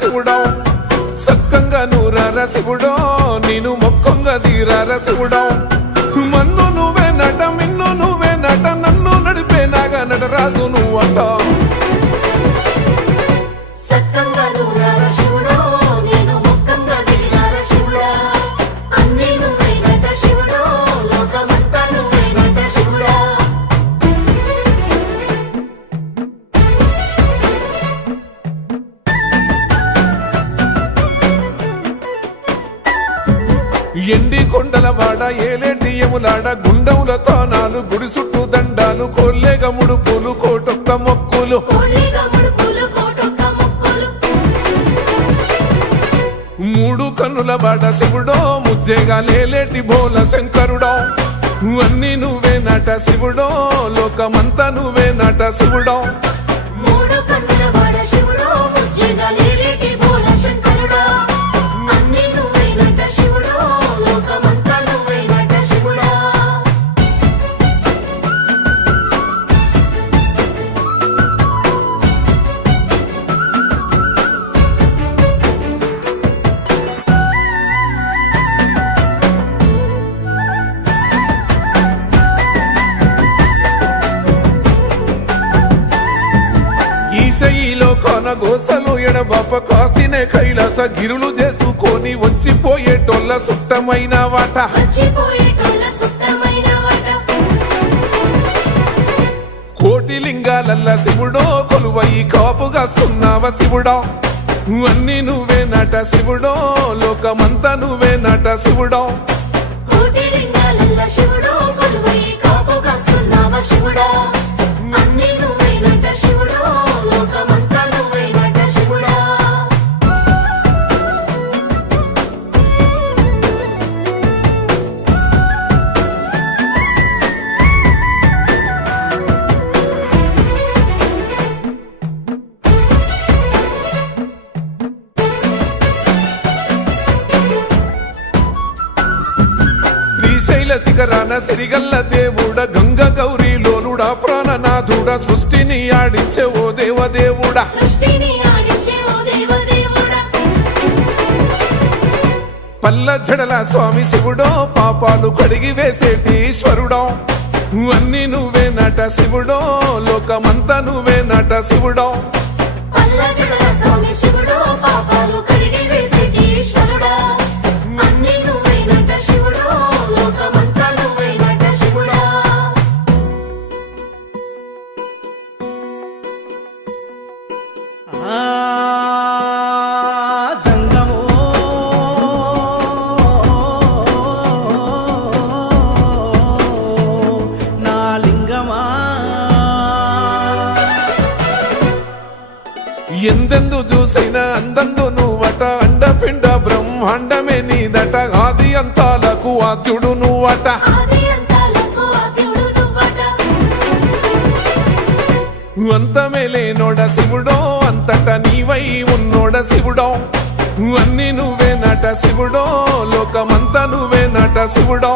శివుడో సక్కంగా నూరార శివుడో నేను మొక్కంగా తీరార శివుడో మన్ను నువ్వే నట మిన్ను నువ్వే నట నన్ను నడిపే నాగా నటరాజు నువ్వంట ఎండి కొండలవాడ ఏలేటి యములాడ గుండముల తానాలు గుడి చుట్టూ దండాలు కొల్లేగా ముడుపులు కోటొక్క మొక్కులు మూడు కన్నుల బాట శివుడో ముజ్జేగా లేలేటి బోల శంకరుడో అన్ని నువ్వే నట శివుడో లోకమంతా నువ్వే నట శివుడో ఈశయిలో కొనగోసలు ఎడబాప కాసినే కైలాస గిరులు చేసుకొని వచ్చిపోయేటోళ్ళ సుట్టమైన వాట కోటి లింగాలల్ల శివుడో కొలువయి కాపుగాస్తున్నావ శివుడో అన్ని నువ్వే నట శివుడో లోకమంతా నువ్వే నట శివుడో శ్రీశైల శిఖరాన సిరిగల్ల దేవుడ గంగ గౌరీ లోలుడా ప్రాణనాథుడా సృష్టిని ఆడించే ఓ దేవదేవుడా పల్ల జడల స్వామి శివుడో పాపాలు కడిగి వేసేటి ఈశ్వరుడో అన్ని నువ్వే నట శివుడో లోకమంతా నువ్వే నట శివుడో ఎందెందు చూసైనా అందందు నువ్వట అండపిండ బ్రహ్మాండమే నీదట ఆది అంతాలకు ఆద్యుడు నువ్వట అంతమే లేనోడ శివుడో అంతట నీవై ఉన్నోడ శివుడో అన్ని నువ్వే నట శివుడో లోకమంతా నువ్వే నట శివుడో